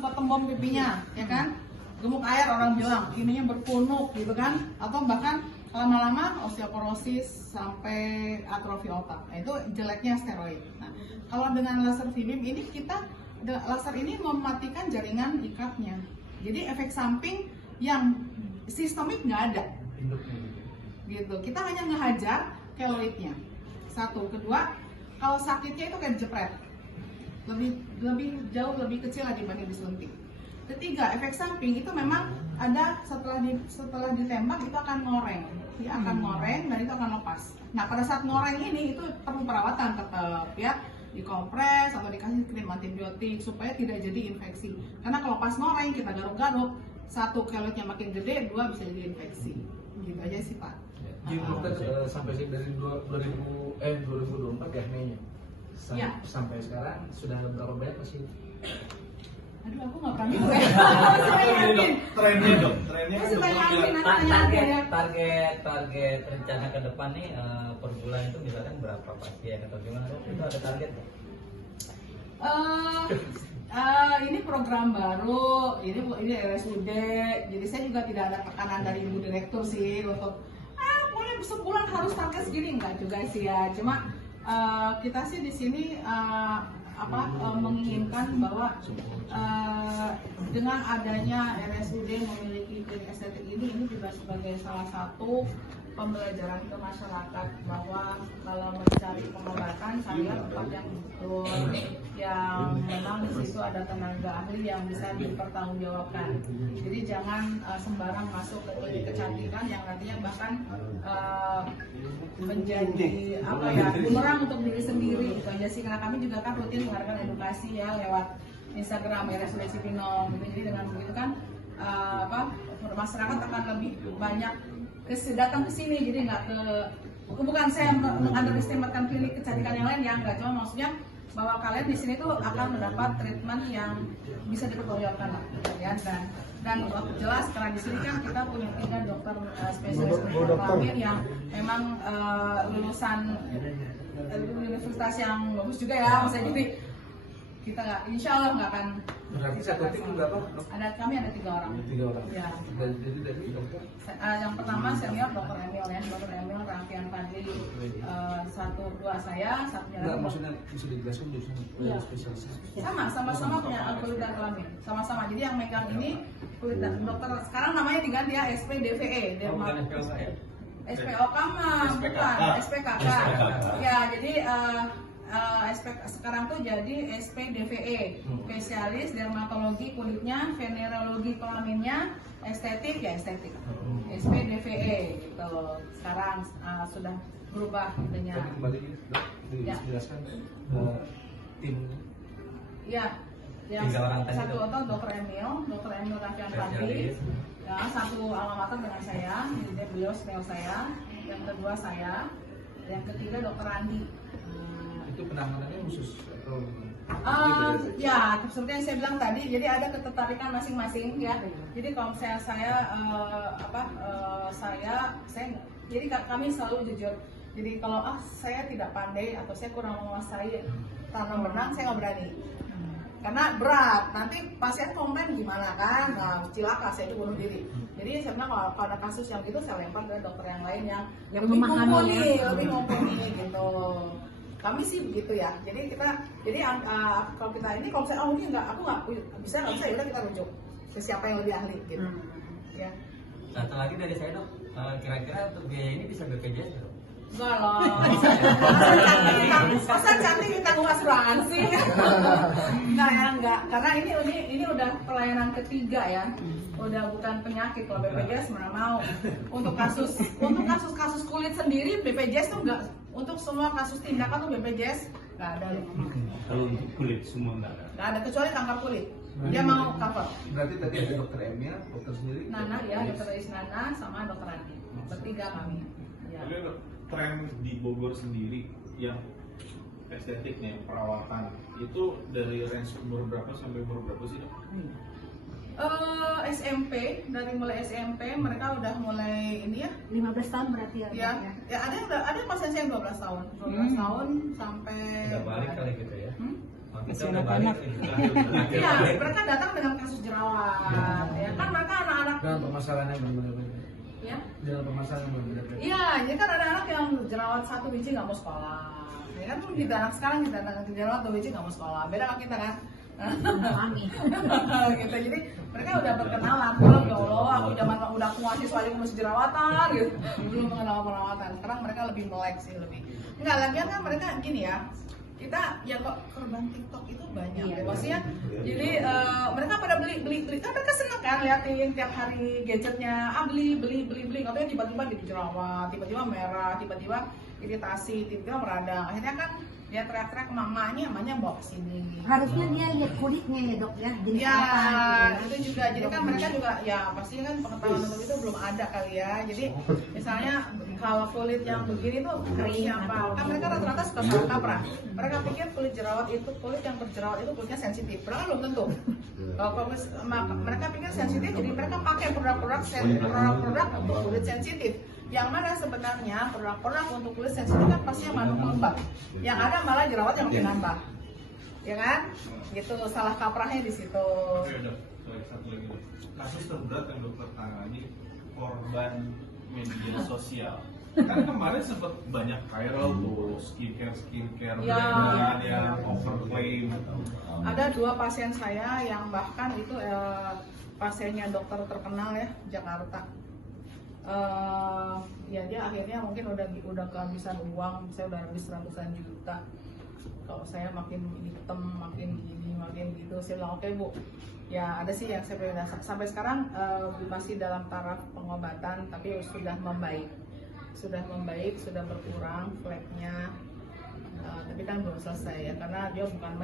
suka tembem pipinya, ya kan? Gemuk air orang bilang, ininya berpunuk gitu kan? Atau bahkan lama-lama osteoporosis sampai atrofi otak. Nah, itu jeleknya steroid. Nah, kalau dengan laser V-beam ini laser ini mematikan jaringan ikatnya. Jadi efek samping yang sistemik nggak ada. Gitu. Kita hanya ngehajar keloidnya. Satu, kedua, kalau sakitnya itu kayak jepret. Jauh lebih kecil lah dibanding disuntik. Ketiga, efek samping itu memang ada setelah ditembak itu akan ngoreng, ya akan ngoreng dan itu akan lepas. Nah pada saat ngoreng ini itu perlu perawatan tetap ya, dikompres atau dikasih krim antibiotik supaya tidak jadi infeksi. Karena kalau pas ngoreng kita garuk-garuk, satu keloidnya makin gede, dua bisa jadi infeksi. Gitu aja sih Pak. Jadi dokter sampai dari 2024 ya Mei. Sampai sekarang sudah berapa banyak pasien? Aduh, aku nggak pernah gitu ya. Trennya dok, target rencana ke depan nih per bulan itu misalkan berapa pasien atau gimana? Itu ada target nggak? Ini program baru, ini RSUD, jadi saya juga tidak ada tekanan dari ibu direktur sih untuk boleh sebulan harus target segini, enggak juga sih ya. Cuma kita sih di sini menginginkan bahwa dengan adanya RSUD memiliki klinik estetik ini juga sebagai salah satu pembelajaran ke masyarakat bahwa kalau mencari pengobatan carilah tempat yang betul, yang memang di situ ada tenaga ahli yang bisa dipertanggungjawabkan. Jadi jangan sembarang masuk ke klinik kecantikan yang nantinya bahkan menjadi bumerang untuk diri sendiri gitu aja sih. Karena kami juga kan rutin mengadakan edukasi ya lewat Instagram RSUD Cipinang gitu. Jadi dengan begitu kan masyarakat akan lebih banyak datang ke sini, jadi nggak bukan saya meng-underestimatekan klinik kecantikan yang lain ya, nggak, cuma maksudnya bahwa kalian di sini tuh akan mendapat treatment yang bisa dipertanggungjawabkan ya, dan jelas karena di sini kan kita punya 3 dokter spesialis kelamin yang memang lulusan universitas yang bagus juga ya, maksudnya jadi kita nggak, insya Allah nggak akan. Berarti satu tim berapa? Kami ada 3 orang. 3 orang. Ya. Jadi dari dokter? Yang pertama senior Dr. Emil ya, Dr. Emil Raffian Fadli, 1-2 saya, satunya lagi. Enggak, maksudnya bisa dijelaskan jurusan spesialis. Sama-sama punya kulit dan kelamin, sama-sama. Jadi yang megang ini kulit dan dokter sekarang namanya diganti ya SPDVE. Bukan SPOK ya? SPOK mah bukan, SPKK. Ya, jadi sekarang tuh jadi SPDVE, spesialis dermatologi kulitnya, venerologi kelaminnya, estetik ya estetik. SPDVE gitu. Sekarang sudah berubah itunya. Kembali dijelaskan tim. Ya. Yang 3 orang tadi satu itu Dr. Emil Raffian Fadli. Ya, satu alma mater dengan saya, jadi beliau senior saya. Yang kedua saya, yang ketiga Dr. Andi. Itu penanganannya khusus atau ya seperti yang saya bilang tadi, jadi ada ketertarikan masing-masing ya. Jadi kalau jadi kami selalu jujur. Jadi kalau saya tidak pandai atau saya kurang menguasai tanam benang, saya nggak berani. Karena berat, nanti pasien komplain gimana kan, nah cilaka saya itu bunuh diri. Jadi saya bilang kalau ada kasus yang gitu saya lempar ke dokter yang lain yang lebih mumpuni gitu. Kami sih begitu ya. Jadi kalau kita ini kalau saya ini aku nggak bisa ya udah kita rujuk ke siapa yang lebih ahli gitu. Ya. Satu lagi dari saya dok, kira-kira untuk biaya ini bisa BPJS dok? Enggak loh. Masa cantik kita asuransi? Enggak. Karena ini udah pelayanan ketiga ya. Udah bukan penyakit. Kalau BPJS mana mau. Untuk kasus kulit sendiri BPJS tuh enggak. Untuk semua kasus tindakan tuh BPJS enggak ada loh. Kalau untuk kulit semua enggak ada. Enggak ada kecuali kanker kulit. Dia mau cover. Berarti tadi ada dokter Emil, dokter sendiri. Nana ya, dokter Isnana sama dokter Andi. Bertiga kami. Ya. Tapi ada tren di Bogor sendiri yang estetiknya, perawatan itu dari range umur berapa sampai umur berapa sih dok? SMP, dari mulai SMP mereka udah mulai ini ya 15 tahun berarti ya. Ya ada pasien saya 12 tahun. 12 tahun sampai Udah balik kali gitu ya? Kita Masih udah anak-anak. balik. Iya, mereka datang dengan jerawat. Ya kan mereka anak-anak Dan permasalahannya berbeda-beda. ya. Jalan permasalahan yang berbeda-beda. Iya, jadi kan ada anak yang jerawat 1 biji nggak mau sekolah. Ya kan kita anak sekarang kita anak jerawat 2 biji nggak mau sekolah. Beda sama kita kan. Gitu. Jadi mereka udah berkenalan. Kalau ya Allah, aku zaman udah aku mahasiswa aja masih jerawatan gitu. Belum mengenal perawatan. Sekarang mereka lebih melek sih lebih. Enggak, lagian kan mereka gini ya. Kita ya kok korban TikTok itu banyak ya maksudnya. Jadi mereka pada beli kan mereka seneng kan liatin tiap hari gadgetnya, beli katanya tiba-tiba jadi jerawat, tiba-tiba merah, tiba-tiba iritasi, tiba-tiba meradang. Akhirnya kan dia teriak-teriak ke mamanya bawa ke sini. Harusnya dia lihat kulitnya ya dok ya, jenis Ya, apa gitu itu juga. Jadi kan mereka juga ya pasti kan pengetahuan untuk itu belum ada kali ya. Jadi misalnya kalau kulit yang begini tuh harusnya apa? Kan mereka rata-rata suka salah kaprah. Mereka pikir kulit jerawat itu kulit yang berjerawat itu kulitnya sensitif. Padahal belum tentu. Kalau mereka pikir sensitif, jadi mereka pakai produk-produk untuk kulit sensitif. Yang mana sebenarnya produk-produk untuk kulit sensitif kan pasti yang mengandung lembab. Yang ada malah jerawat yang makin nambah. Ya kan? Gitu salah kaprahnya di situ. Oke, Dok. Satu lagi, Dok. Kasus terberat yang dokter tangani korban media sosial. Kan kemarin sempat banyak viral tuh skincare Ya. brand yang overclaim. Ada 2 pasien saya yang bahkan itu pasiennya dokter terkenal ya Jakarta. Ya dia akhirnya mungkin udah kehabisan uang, saya udah habis ratusan juta. Kalau saya makin hitam, makin gini, makin gitu, saya bilang oke Bu. Ya ada sih yang saya beri sampai sekarang masih dalam taraf pengobatan, tapi sudah membaik, sudah berkurang fleknya. Tapi kan belum selesai ya karena dia bukan